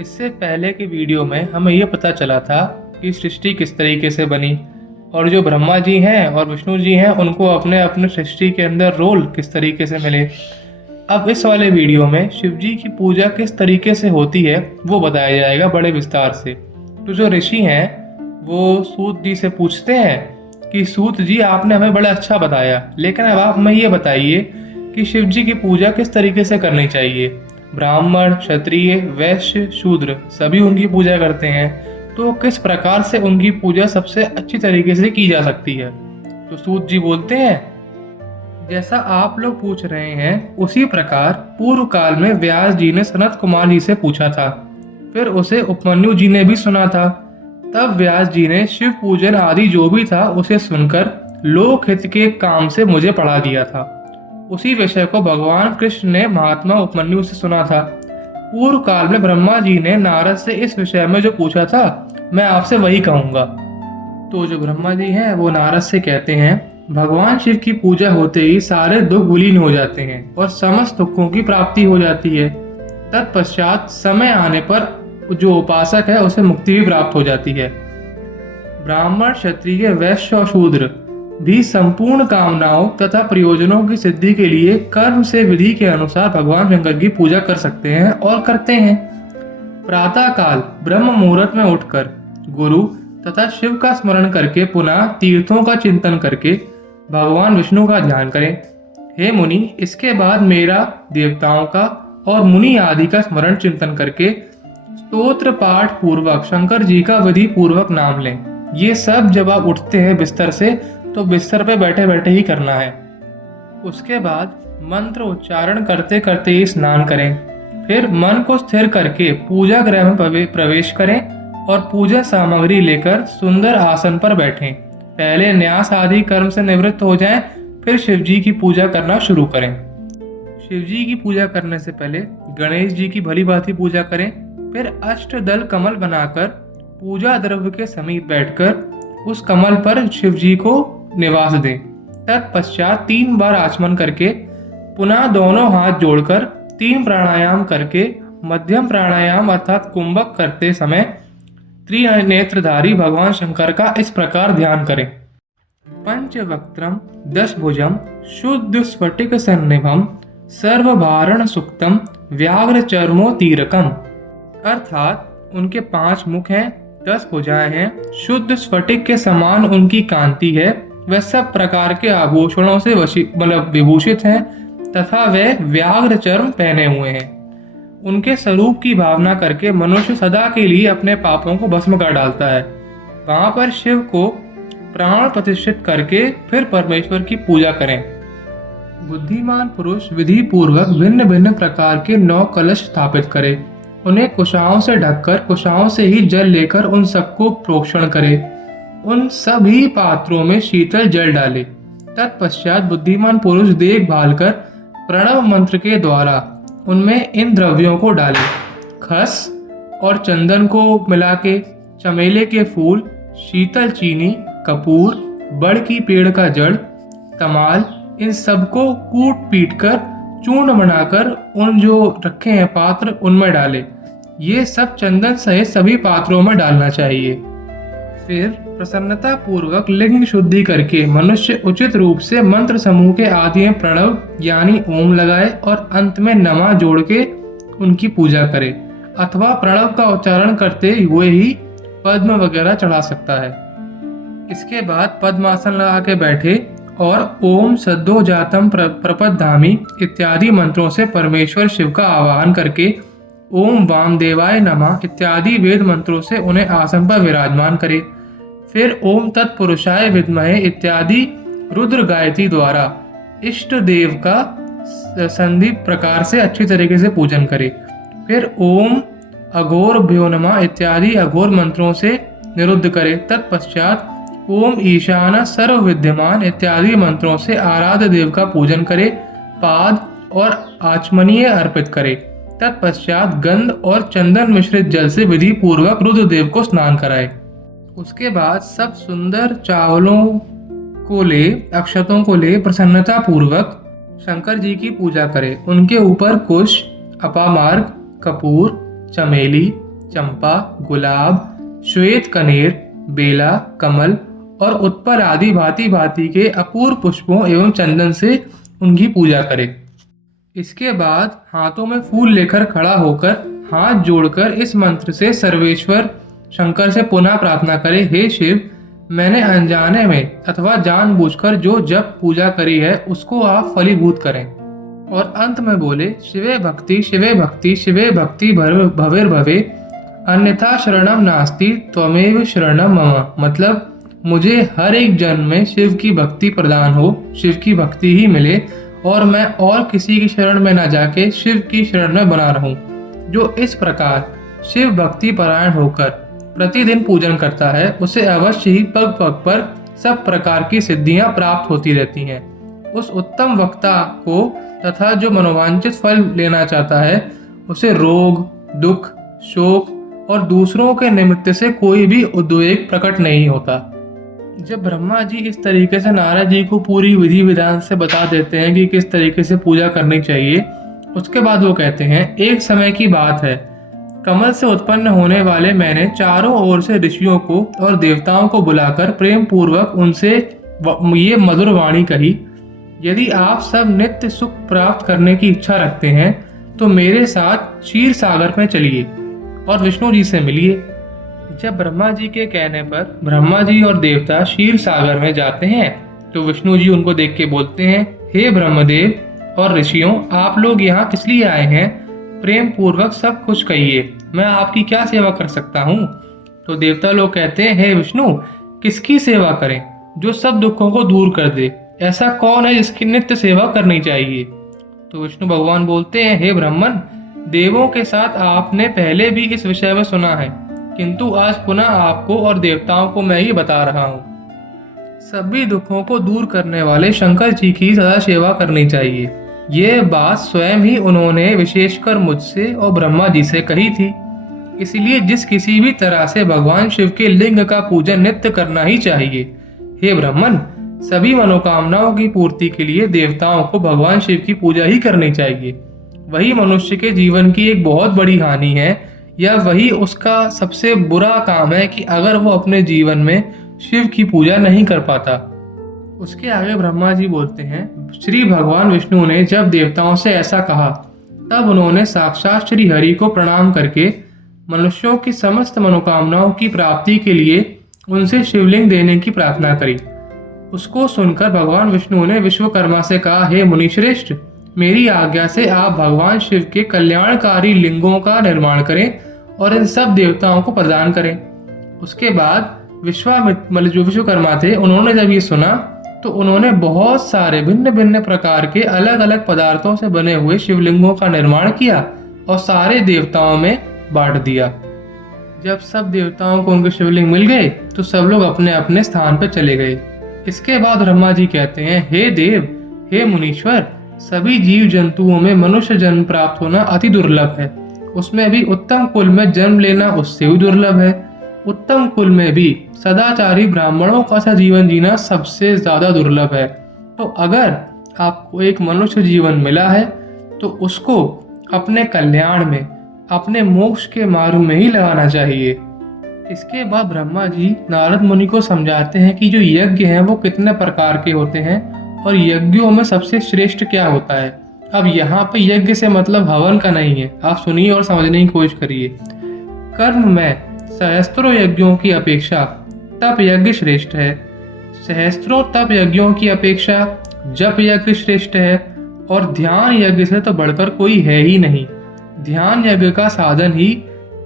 इससे पहले की वीडियो में हमें यह पता चला था कि सृष्टि किस तरीके से बनी और जो ब्रह्मा जी हैं और विष्णु जी हैं उनको अपने अपने सृष्टि के अंदर रोल किस तरीके से मिले। अब इस वाले वीडियो में शिव जी की पूजा किस तरीके से होती है वो बताया जाएगा बड़े विस्तार से। तो जो ऋषि हैं वो सूत जी से पूछते हैं कि सूत जी आपने हमें बड़ा अच्छा बताया, लेकिन अब आप हमें ये बताइए कि शिव जी की पूजा किस तरीके से करनी चाहिए। ब्राह्मण, क्षत्रिय, वैश्य, शूद्र सभी उनकी पूजा करते हैं, तो किस प्रकार से उनकी पूजा सबसे अच्छी तरीके से की जा सकती है। तो सूत जी बोलते हैं, जैसा आप लोग पूछ रहे हैं उसी प्रकार पूर्व काल में व्यास जी ने सनत कुमार जी से पूछा था, फिर उसे उपमन्यु जी ने भी सुना था। तब व्यास जी ने शिव पूजन आदि जो भी था उसे सुनकर लोक हित के काम से मुझे पढ़ा दिया था। उसी विषय को भगवान कृष्ण ने महात्मा उपमन्यु से सुना था। पूर्व काल में ब्रह्मा जी ने नारद से इस विषय में जो पूछा था मैं आपसे वही कहूंगा। तो जो ब्रह्मा जी हैं वो नारद से कहते हैं, भगवान शिव की पूजा होते ही सारे दुख विलीन हो जाते हैं और समस्त दुखों की प्राप्ति हो जाती है। तत्पश्चात समय आने पर जो उपासक है उसे मुक्ति भी प्राप्त हो जाती है। ब्राह्मण, क्षत्रिय, वैश्य और शूद्र भी संपूर्ण कामनाओं तथा प्रयोजनों की सिद्धि के लिए कर्म से विधि के अनुसार भगवान शंकर की पूजा कर सकते हैं और करते हैं। प्रातः काल ब्रह्म मुहूर्त में उठकर गुरु तथा शिव का स्मरण करके पुनः तीर्थों का चिंतन करके भगवान विष्णु का ध्यान करें। हे मुनि, इसके बाद मेरा देवताओं का और मुनि आदि का स्मरण चिंतन करके स्तोत्र पाठ पूर्वक शंकर जी का विधि पूर्वक नाम लें। ये सब जब आप उठते हैं बिस्तर से तो बिस्तर पे बैठे बैठे ही करना है। उसके बाद मंत्र उच्चारण करते करते ही स्नान करें। फिर मन को स्थिर करके पूजा गृह में प्रवेश करें और पूजा सामग्री लेकर सुंदर आसन पर बैठें। पहले न्यास आदि कर्म से निवृत्त हो जाएं, फिर शिव जी की पूजा करना शुरू करें। शिव जी की पूजा करने से पहले गणेश जी की भली भांति पूजा करें। फिर अष्टदल कमल बनाकर पूजा द्रव्य के समीप बैठकर उस कमल पर शिव जी को निवास दें। तत्पश्चात 3 बार आचमन करके पुनः दोनों हाथ जोड़कर 3 प्राणायाम करके मध्यम प्राणायाम अर्थात कुंभक करते समय त्रिनेत्रधारी भगवान शंकर का इस प्रकार ध्यान करें। पंचवक्त्रम 10 भुजम शुद्ध स्फटिक सन्निभम सर्वभारण सुक्तम व्याघ्र चर्मो तीरकम। अर्थात उनके 5 मुख हैं, 10 भुजाएं हैं, शुद्ध स्फटिक के समान उनकी कांति है, वह सब प्रकार के आभूषणों से विभूषित हैं तथा वे व्याघ्र चर्म पहने हुए हैं। उनके स्वरूप की भावना करके मनुष्य सदा के लिए अपने पापों को भस्म कर डालता है। वहां पर शिव को प्राण प्रतिष्ठित करके फिर परमेश्वर की पूजा करें। बुद्धिमान पुरुष विधि पूर्वक भिन्न भिन्न प्रकार के 9 कलश स्थापित करे। उन्हें कुशाओं से ढककर कुशाओं से ही जल लेकर उन सबको प्रोक्षण करे। उन सभी पात्रों में शीतल जल डाले। तत्पश्चात बुद्धिमान पुरुष देखभाल कर प्रणव मंत्र के द्वारा उनमें इन द्रव्यों को डाले। खस और चंदन को मिला के, चमेले के फूल, शीतल चीनी, कपूर, बड़ की पेड़ का जड़, तमाल, इन सबको कूट पीट कर चूर्ण बनाकर उन जो रखे हैं पात्र उनमें डाले। ये सब चंदन सहित सभी पात्रों में डालना चाहिए। फिर प्रसन्नता पूर्वक लिंग शुद्धि करके मनुष्य उचित रूप से मंत्र समूह के आदि में प्रणव यानी ओम लगाए और अंत में नमा जोड़ के उनकी पूजा करे, अथवा प्रणव का उच्चारण करते हुए ही पद्म वगैरह चढ़ा सकता है। इसके बाद पद्मासन लगा के बैठे और ओम सद्दो जातम प्रपद्धामि इत्यादि मंत्रों से परमेश्वर शिव का आवाहन करके ओम वामदेवाय नमः इत्यादि वेद मंत्रों से उन्हें आसन पर विराजमान करे। फिर ओम तत्पुरुषाय विद्महे इत्यादि रुद्र गायत्री द्वारा इष्ट देव का संधि प्रकार से अच्छी तरीके से पूजन करे। फिर ओम अघोरभ्यो नमः इत्यादि अघोर मंत्रों से निरुद्ध करे। तत्पश्चात ओम ईशान सर्व विद्यमान इत्यादि मंत्रों से आराध्य देव का पूजन करे, पाद और आचमनीय अर्पित करे। तत्पश्चात गंध और चंदन मिश्रित जल से विधि पूर्वक रुद्रदेव को स्नान कराए। उसके बाद सब सुंदर चावलों को ले, अक्षतों को ले प्रसन्नता पूर्वक शंकर जी की पूजा करे। उनके ऊपर कुश, अपामार्ग, कपूर, चमेली, चंपा, गुलाब, श्वेत कनेर, बेला, कमल और उत्पल आदि भांति भांति के अपूर्व पुष्पों एवं चंदन से उनकी पूजा करें। इसके बाद हाथों में फूल लेकर खड़ा होकर हाथ जोड़कर इस मंत्र से सर्वेश्वर शंकर से पुनः प्रार्थना करें, हे शिव, मैंने अनजाने में अथवा जानबूझकर जो जप पूजा करी है उसको आप फलीभूत करें। और अंत में बोले, शिवे भक्ति शिवे भक्ति शिवे भक्ति भवेर्भवे अन्यथा शरणम नास्ति त्वमेव शरणम मम। मतलब मुझे हर एक जन्म में शिव की भक्ति प्रदान हो, शिव की भक्ति ही मिले और मैं और किसी की शरण में न जाके शिव की शरण में बना रहूं। जो इस प्रकार शिव भक्ति परायण होकर प्रतिदिन पूजन करता है उसे अवश्य ही पग पग पर सब प्रकार की सिद्धियां प्राप्त होती रहती हैं। उस उत्तम वक्ता को तथा जो मनोवांछित फल लेना चाहता है उसे रोग, दुख, शोक और दूसरों के निमित्त से कोई भी उद्वेग प्रकट नहीं होता। जब ब्रह्मा जी इस तरीके से नारद जी को पूरी विधि विधान से बता देते हैं कि किस तरीके से पूजा करनी चाहिए, उसके बाद वो कहते हैं, एक समय की बात है, कमल से उत्पन्न होने वाले मैंने चारों ओर से ऋषियों को और देवताओं को बुलाकर प्रेम पूर्वक उनसे ये मधुर वाणी कही, यदि आप सब नित्य सुख प्राप्त करने की इच्छा रखते हैं तो मेरे साथ क्षीर सागर में चलिए और विष्णु जी से मिलिए। जब ब्रह्मा जी के कहने पर ब्रह्मा जी और देवता क्षीर सागर में जाते हैं तो विष्णु जी उनको देख के बोलते हैं, हे ब्रह्मदेव और ऋषियों, आप लोग यहाँ किस लिए आए हैं? प्रेम पूर्वक सब कुछ कहिए, मैं आपकी क्या सेवा कर सकता हूँ? तो देवता लोग कहते हैं, हे विष्णु, किसकी सेवा करें? जो सब दुखों को दूर कर दे। ऐसा कौन है जिसकी नित्य सेवा करनी चाहिए? तो विष्णु भगवान बोलते हैं, हे ब्राह्मण, देवों के साथ आपने पहले भी इस विषय में सुना है, किंतु आज पुनः आपको और देवताओं को मैं ये बता रहा हूँ। सभी दुखों को दूर करने वाले शंकर जी की सदा सेवा करनी चाहिए। ये बात स्वयं ही उन्होंने विशेषकर मुझसे और ब्रह्मा जी से कही थी। इसलिए जिस किसी भी तरह से भगवान शिव के लिंग का पूजन नित्य करना ही चाहिए। हे ब्राह्मण, सभी मनोकामनाओं की पूर्ति के लिए देवताओं को भगवान शिव की पूजा ही करनी चाहिए। वही मनुष्य के जीवन की एक बहुत बड़ी हानि है, या वही उसका सबसे बुरा काम है कि अगर वो अपने जीवन में शिव की पूजा नहीं कर पाता। उसके आगे ब्रह्मा जी बोलते हैं, श्री भगवान विष्णु ने जब देवताओं से ऐसा कहा तब उन्होंने साक्षात श्री हरि को प्रणाम करके मनुष्यों की समस्त मनोकामनाओं की प्राप्ति के लिए उनसे शिवलिंग देने की प्रार्थना करी। उसको सुनकर भगवान विष्णु ने विश्वकर्मा से कहा, हे मुनिश्रेष्ठ, मेरी आज्ञा से आप भगवान शिव के कल्याणकारी लिंगों का निर्माण करें और इन सब देवताओं को प्रदान करें। उसके बाद जो विश्वकर्मा थे, उन्होंने जब ये सुना तो उन्होंने बहुत सारे भिन्न भिन्न प्रकार के अलग अलग पदार्थों से बने हुए शिवलिंगों का निर्माण किया और सारे देवताओं में बांट दिया। जब सब देवताओं को उनके शिवलिंग मिल गए तो सब लोग अपने अपने स्थान पर चले गए। इसके बाद ब्रह्मा जी कहते हैं, हे देव, हे मुनीश्वर, सभी जीव जंतुओं में मनुष्य जन्म प्राप्त होना अति दुर्लभ है। उसमें भी उत्तम कुल में जन्म लेना उससे भी दुर्लभ है। उत्तम कुल में भी सदाचारी ब्राह्मणों का सा जीवन जीना सबसे ज्यादा दुर्लभ है। तो अगर आपको एक मनुष्य जीवन मिला है तो उसको अपने कल्याण में, अपने मोक्ष के मार्ग में ही लगाना चाहिए। इसके बाद ब्रह्मा जी नारद मुनि को समझाते हैं कि जो यज्ञ हैं वो कितने प्रकार के होते हैं और यज्ञों में सबसे श्रेष्ठ क्या होता है। अब यहाँ पे यज्ञ से मतलब हवन का नहीं है, आप सुनिए और समझने की कोशिश करिए। कर्म में सहस्त्रों यज्ञों की अपेक्षा तप यज्ञ श्रेष्ठ है, सहस्त्रों तप यज्ञों की अपेक्षा जप यज्ञ श्रेष्ठ है, और ध्यान यज्ञ से तो बढ़कर कोई है ही नहीं। ध्यान यज्ञ का साधन ही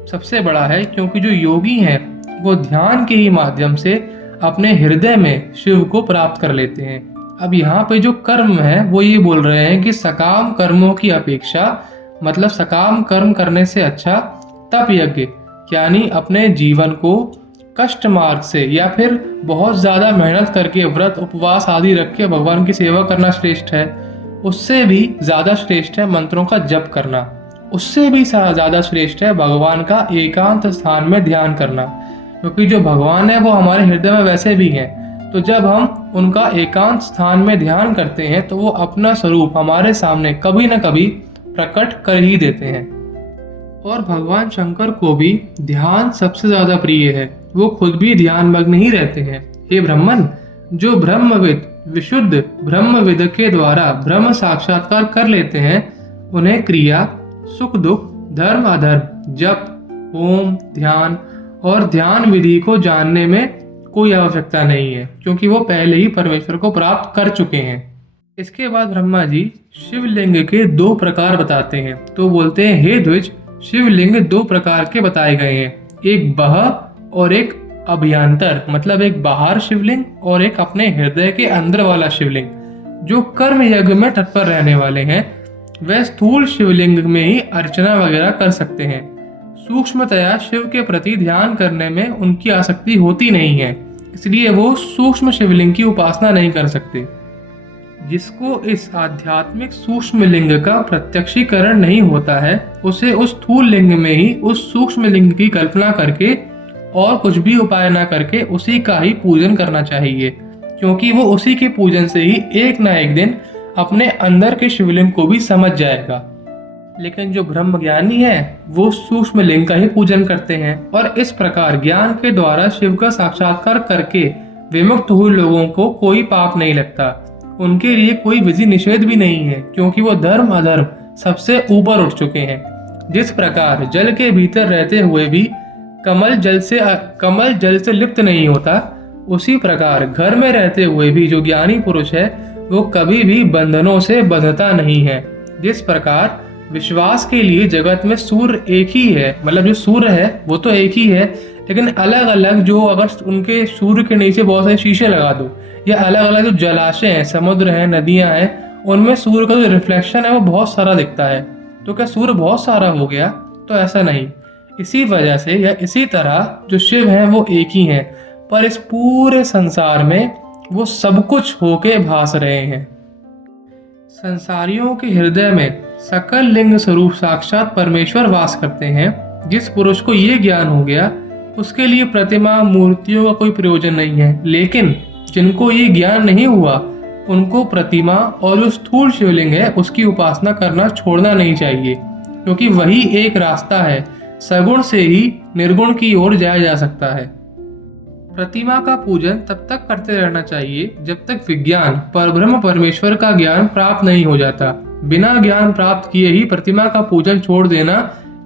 सबसे बड़ा है, क्योंकि जो योगी हैं वो ध्यान के ही माध्यम से अपने हृदय में शिव को प्राप्त कर लेते हैं। अब यहाँ पे जो कर्म है वो ये बोल रहे हैं कि सकाम कर्मों की अपेक्षा, मतलब सकाम कर्म करने से अच्छा तप यज्ञ, यानी अपने जीवन को कष्ट मार्ग से या फिर बहुत ज्यादा मेहनत करके व्रत उपवास आदि रख के भगवान की सेवा करना श्रेष्ठ है। उससे भी ज्यादा श्रेष्ठ है मंत्रों का जप करना, उससे भी ज्यादा श्रेष्ठ है भगवान का एकांत स्थान में ध्यान करना, क्योंकि जो भगवान है वो हमारे हृदय में वैसे भी हैं। तो जब हम उनका एकांत स्थान में ध्यान करते हैं तो वो अपना स्वरूप हमारे सामने कभी न कभी प्रकट कर ही देते हैं। और भगवान शंकर को भी ध्यान सबसे ज्यादा प्रिय है। वो खुद भी ध्यान मग्न ही रहते हैं। हे ब्रह्मन, जो ब्रह्मविद विशुद्ध ब्रह्मविद के द्वारा ब्रह्म साक्षात्कार कर लेते हैं, उन्हें क्रिया, सुख दुख, धर्म अधर्म, जप, होम, ध्यान और ध्यान विधि को जानने में कोई आवश्यकता नहीं है, क्योंकि वो पहले ही परमेश्वर को प्राप्त कर चुके हैं। इसके बाद ब्रह्मा जी शिवलिंग के 2 प्रकार बताते हैं। तो बोलते हैं, हे द्विज, शिवलिंग 2 प्रकार के बताए गए हैं, एक बह और एक अभ्यंतर, मतलब एक बाहर शिवलिंग और एक अपने हृदय के अंदर वाला शिवलिंग। जो कर्म यज्ञ में तत्पर रहने वाले हैं, वह स्थूल शिवलिंग में ही अर्चना वगैरह कर सकते हैं। सूक्ष्मतया शिव के प्रति ध्यान करने में उनकी आसक्ति होती नहीं है, इसलिए वो सूक्ष्म शिवलिंग की उपासना नहीं कर सकते। जिसको इस आध्यात्मिक सूक्ष्म लिंग का प्रत्यक्षीकरण नहीं होता है, उसे उस स्थूल लिंग में ही उस सूक्ष्म लिंग की कल्पना करके और कुछ भी उपाय ना करके उसी का ही पूजन करना चाहिए, क्योंकि वो उसी के पूजन से ही एक ना एक दिन अपने अंदर के शिवलिंग को भी समझ जाएगा। लेकिन जो ब्रह्म ज्ञानी है, वो सूक्ष्म लिंग का ही पूजन करते हैं और इस प्रकार ज्ञान के द्वारा शिव का साक्षात्कार करके विमुक्त हुए लोगों को कोई पाप नहीं लगता। उनके लिए कोई विधि निषेध भी नहीं है, क्योंकि वो धर्म अधर्म सबसे ऊपर उठ चुके हैं। जिस प्रकार जल के भीतर रहते हुए भी कमल जल से लिप्त नहीं होता, उसी प्रकार घर में रहते हुए भी जो ज्ञानी पुरुष है, वो कभी भी बंधनों से बंधता नहीं है। जिस प्रकार विश्वास के लिए जगत में सूर्य एक ही है, मतलब जो सूर्य है वो तो एक ही है, लेकिन अलग अलग जो अगर उनके सूर्य के नीचे बहुत सारे शीशे लगा दो, या अलग अलग जो जलाशय हैं, समुद्र हैं, नदियां हैं, उनमें सूर्य का जो रिफ्लेक्शन है वो बहुत सारा दिखता है। तो क्या सूर्य बहुत सारा हो गया? तो ऐसा नहीं। इसी वजह से या इसी तरह जो शिव हैं वो एक ही हैं, पर इस पूरे संसार में वो सब कुछ होके भास रहे हैं। संसारियों के हृदय में सकल लिंग स्वरूप साक्षात परमेश्वर वास करते हैं। जिस पुरुष को ये ज्ञान हो गया, उसके लिए प्रतिमा मूर्तियों का कोई प्रयोजन नहीं है। लेकिन जिनको ये ज्ञान नहीं हुआ, उनको प्रतिमा और जो स्थूल शिवलिंग है उसकी उपासना करना छोड़ना नहीं चाहिए, क्योंकि वही एक रास्ता है। सगुण से ही निर्गुण की ओर जाया जा सकता है। प्रतिमा का पूजन तब तक करते रहना चाहिए जब तक विज्ञान परब्रह्म परमेश्वर का ज्ञान प्राप्त नहीं हो जाता। बिना ज्ञान प्राप्त किए ही प्रतिमा का पूजन छोड़ देना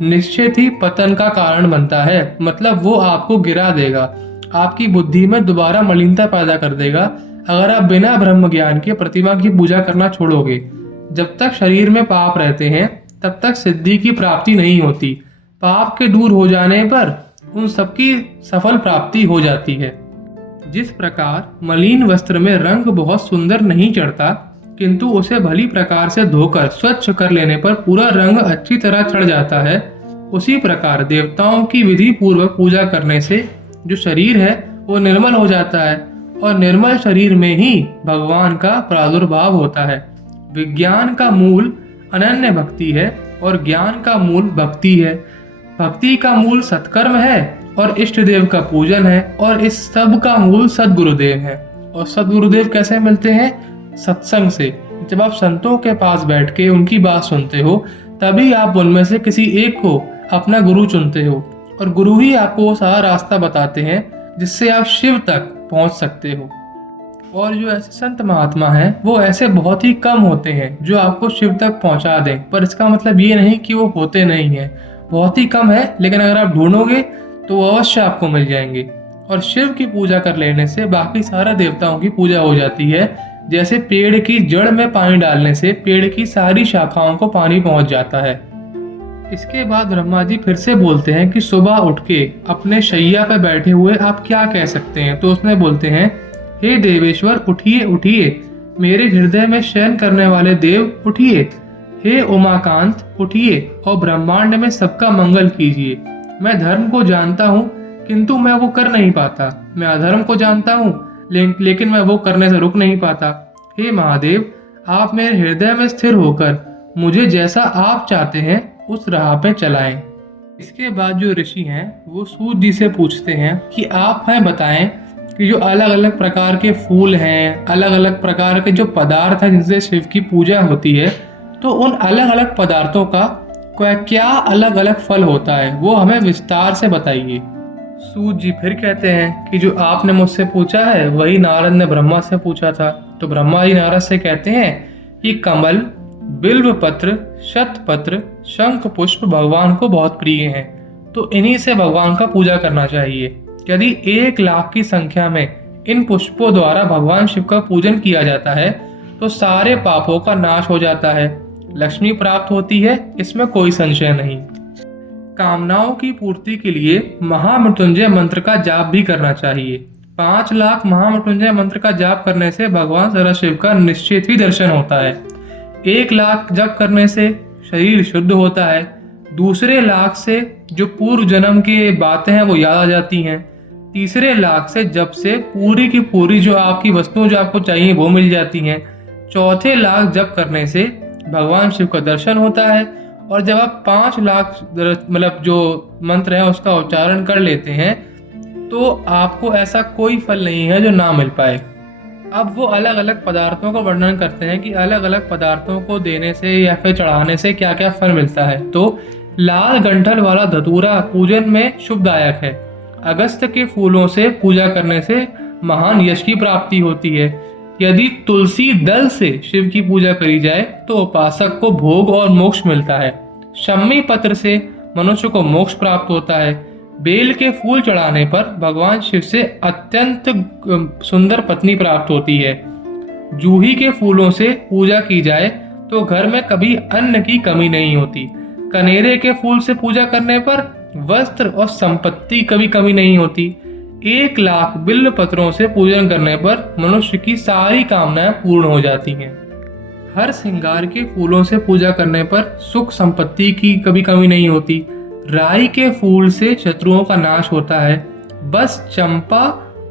निश्चित ही पतन का कारण बनता है। मतलब वो आपको गिरा देगा, आपकी बुद्धि में दोबारा मलिनता पैदा कर देगा अगर आप बिना ब्रह्म ज्ञान के प्रतिमा की पूजा करना छोड़ोगे। जब तक शरीर में पाप रहते हैं तब तक सिद्धि की प्राप्ति नहीं होती। पाप के दूर हो जाने पर उन सबकी सफल प्राप्ति हो जाती है। जिस प्रकार मलिन वस्त्र में रंग बहुत सुंदर नहीं चढ़ता, किंतु उसे भली प्रकार से धोकर स्वच्छ कर लेने पर पूरा रंग अच्छी तरह चढ़ जाता है, उसी प्रकार देवताओं की विधि पूर्वक पूजा करने से जो शरीर है वो निर्मल हो जाता है, और निर्मल शरीर में ही भगवान का प्रादुर्भाव होता है। विज्ञान का मूल अनन्य भक्ति है और ज्ञान का मूल भक्ति है। भक्ति का मूल सत्कर्म है और इष्ट देव का पूजन है, और इस सब का मूल सदगुरुदेव है। और सदगुरुदेव कैसे मिलते हैं? सत्संग से। जब आप संतों के पास बैठ के उनकी बात सुनते हो, तभी आप उनमें से किसी एक को अपना गुरु चुनते हो, और गुरु ही आपको वो सारा रास्ता बताते हैं जिससे आप शिव तक पहुंच सकते हो। और जो ऐसे संत महात्मा हैं वो ऐसे बहुत ही कम होते हैं जो आपको शिव तक पहुंचा दें, पर इसका मतलब ये नहीं कि वो होते नहीं हैं। बहुत ही कम है, लेकिन अगर आप ढूंढोगे तो अवश्य आपको मिल जाएंगे। और शिव की पूजा कर लेने से बाकी सारे देवताओं की पूजा हो जाती है। जैसे पेड़ की जड़ में पानी डालने से पेड़ की सारी शाखाओं को पानी पहुंच जाता है। इसके बाद ब्रह्मा जी फिर से बोलते हैं कि सुबह उठ के अपने शैया पर बैठे हुए आप क्या कह सकते हैं? तो उसमें बोलते हैं, हे देवेश्वर उठिए उठिए, मेरे हृदय में शयन करने वाले देव उठिए। हे उमाकांत उठिए और ब्रह्मांड में सबका मंगल कीजिए। मैं धर्म को जानता हूँ किंतु मैं वो कर नहीं पाता। मैं अधर्म को जानता हूँ लेकिन मैं वो करने से रुक नहीं पाता। हे महादेव, आप मेरे हृदय में स्थिर होकर मुझे जैसा आप चाहते हैं उस राह पे चलाएं। इसके बाद जो ऋषि हैं वो सूत जी से पूछते हैं कि आप हमें बताएं कि जो अलग अलग प्रकार के फूल हैं, अलग अलग प्रकार के जो पदार्थ हैं जिनसे शिव की पूजा होती है, तो उन अलग अलग पदार्थों का क्या अलग अलग फल होता है वो हमें विस्तार से बताइए। सूत जी फिर कहते हैं कि जो आपने मुझसे पूछा है वही नारद ने ब्रह्मा से पूछा था। तो ब्रह्मा जी नारद से कहते हैं कि कमल, बिल्व पत्र, शतपत्र, शंख पुष्प भगवान को बहुत प्रिय हैं, तो इन्हीं से भगवान का पूजा करना चाहिए। यदि 1,00,000 की संख्या में इन पुष्पों द्वारा भगवान शिव का पूजन किया जाता है तो सारे पापों का नाश हो जाता है, लक्ष्मी प्राप्त होती है, इसमें कोई संशय नहीं। कामनाओं की पूर्ति के लिए महामृत्युंजय मंत्र का जाप भी करना चाहिए। 5,00,000 महामृत्युंजय मंत्र का जाप करने से भगवान सदाशिव का निश्चित ही दर्शन होता है। 1,00,000 जप करने से शरीर शुद्ध होता है। दूसरे लाख से जो पूर्व जन्म की बातें हैं वो याद आ जाती हैं। तीसरे लाख से जब से पूरी की पूरी जो आपकी वस्तुएं जो आपको चाहिए वो मिल जाती हैं। चौथे लाख जप करने से भगवान शिव का दर्शन होता है। और जब आप 5,00,000 मतलब जो मंत्र है उसका उच्चारण कर लेते हैं तो आपको ऐसा कोई फल नहीं है जो ना मिल पाए। अब वो अलग अलग पदार्थों का वर्णन करते हैं कि अलग अलग पदार्थों को देने से या फिर चढ़ाने से क्या क्या फल मिलता है। तो लाल गंठल वाला धतूरा पूजन में शुभदायक है। अगस्त के फूलों से पूजा करने से महान यश की प्राप्ति होती है। यदि तुलसी दल से शिव की पूजा करी जाए तो उपासक को भोग और मोक्ष मिलता है। शम्मी पत्र से मनुष्य को मोक्ष प्राप्त होता है। बेल के फूल चढ़ाने पर भगवान शिव से अत्यंत सुंदर पत्नी प्राप्त होती है। जूही के फूलों से पूजा की जाए तो घर में कभी अन्न की कमी नहीं होती। कनेरे के फूल से पूजा करने पर वस्त्र और संपत्ति कभी कमी नहीं होती। 1,00,000 बिल्व पत्रों से पूजन करने पर मनुष्य की सारी कामनाएं पूर्ण हो जाती हैं। हर श्रृंगार के फूलों से पूजा करने पर सुख संपत्ति की कभी कमी नहीं होती। राई के फूल से शत्रुओं का नाश होता है। बस चंपा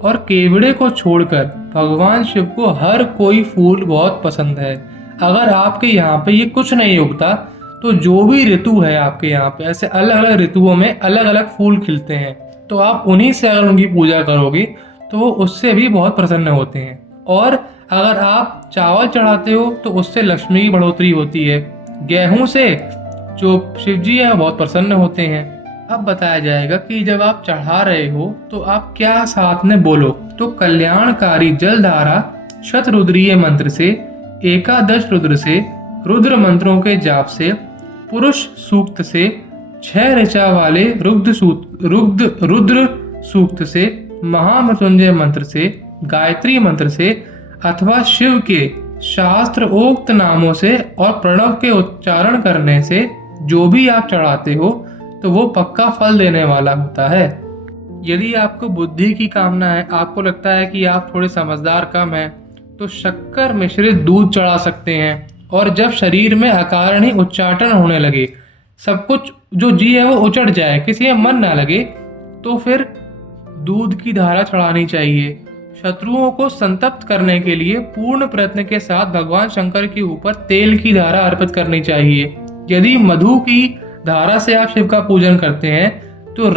और केवड़े को छोड़कर भगवान शिव को हर कोई फूल बहुत पसंद है। अगर आपके यहाँ पे ये कुछ नहीं उगता तो जो भी ऋतु है आपके यहाँ पे ऐसे अलग अलग ऋतुओं में अलग अलग फूल खिलते हैं, तो आप उन्हीं से अगर उनकी पूजा करोगे तो वो उससे भी बहुत प्रसन्न होते हैं। और अगर आप चावल चढ़ाते हो तो उससे लक्ष्मी की बढ़ोतरी होती है। गेहूं से जो शिव जी है बहुत प्रसन्न होते हैं। अब बताया जाएगा कि जब आप चढ़ा रहे हो तो आप क्या साथ में बोलो। तो कल्याणकारी जलधारा शतरुद्रीय मंत्र से, एकादश रुद्र से, रुद्र मंत्रों के जाप से, पुरुष सूक्त से, 6 ऋचा वाले रुद्र सूक्त से, महामृत्युंजय मंत्र से, गायत्री मंत्र से अथवा शिव के शास्त्रोक्त नामों से और प्रणव के उच्चारण करने से जो भी आप चढ़ाते हो तो वो पक्का फल देने वाला होता है। यदि आपको बुद्धि की कामना है, आपको लगता है कि आप थोड़े समझदार कम हैं, तो शक्कर मिश्रित दूध चढ़ा सकते हैं। और जब शरीर में अकारण ही उच्चाटन होने लगे, सब कुछ जो जी है वो उचट जाए, किसी में मन ना लगे, तो फिर दूध की धारा चढ़ानी चाहिए। शत्रुओं को संतप्त करने के लिए पूर्ण प्रयत्न के साथ भगवान शंकर के ऊपर तेल की धारा अर्पित करनी चाहिए। यदि मधु की धारा से आप शिव का पूजन करते हैं तो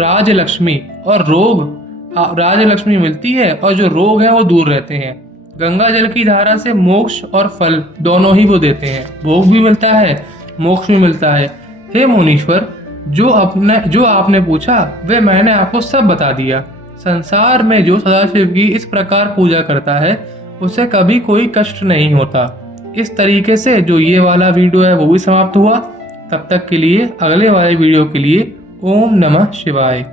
राजलक्ष्मी मिलती है और जो रोग है वो दूर रहते हैं। गंगा जल की धारा से मोक्ष और फल दोनों ही वो देते हैं, भोग भी मिलता है, मोक्ष भी मिलता है। हे मुनीश्वर, जो आपने पूछा वे मैंने आपको सब बता दिया। संसार में जो सदाशिव की इस प्रकार पूजा करता है उसे कभी कोई कष्ट नहीं होता। इस तरीके से जो ये वाला वीडियो है वो भी समाप्त हुआ। तब तक के लिए अगले वाले वीडियो के लिए ओम नमः शिवाय।